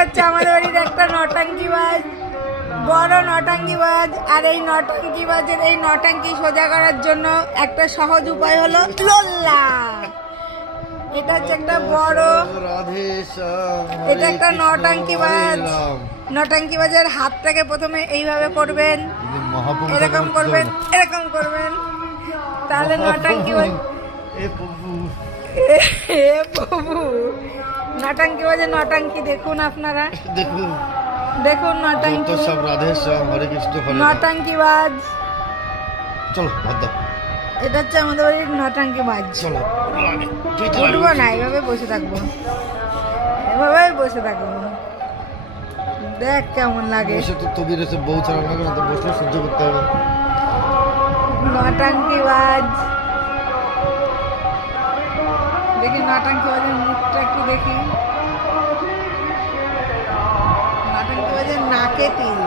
হচ্ছে আমাদের বাড়ির একটা নটাঙ্কিবাজ, বড় নটাঙ্কিবাজ। আর এই নটাঙ্কিবাজের এই নটাঙ্কি সোজা করার জন্য একটা সহজ উপায় হলো লোল্লা। এটা হচ্ছে একটা বড়, এটা একটা নটাঙ্কিবাজ। নটাঙ্কিবাজের হাতটাকে প্রথমে এইভাবে করবেন, এরকম করবেন, এরকম করবেন, তাহলে নটাঙ্কিবাজ। এ প্রভু, নটাঙ্কিবাজের নটাঙ্কি দেখুন আপনারা, দেখুন দেখুন নটাঙ্কি, সব রাধে শ্যাম হরে কৃষ্ণ হরে নটাঙ্কিবাজ। চলো ভাত দাও। এটা হচ্ছে আমাদের বাড়ির নটাঙ্কিবাজ। চলো উঠবো না, এইভাবে বসে থাকবো, এভাবে বসে থাকবো। দেখ কেমন লাগে। বসে তো তবির এসে বউ ছাড়া না তো বসলে সহ্য করতে হবে। নটাঙ্কিবাজ, দেখি নটাঙ্কিবাজের মুখটা একটু দেখি। নটাঙ্কিবাজের নাকে তিল।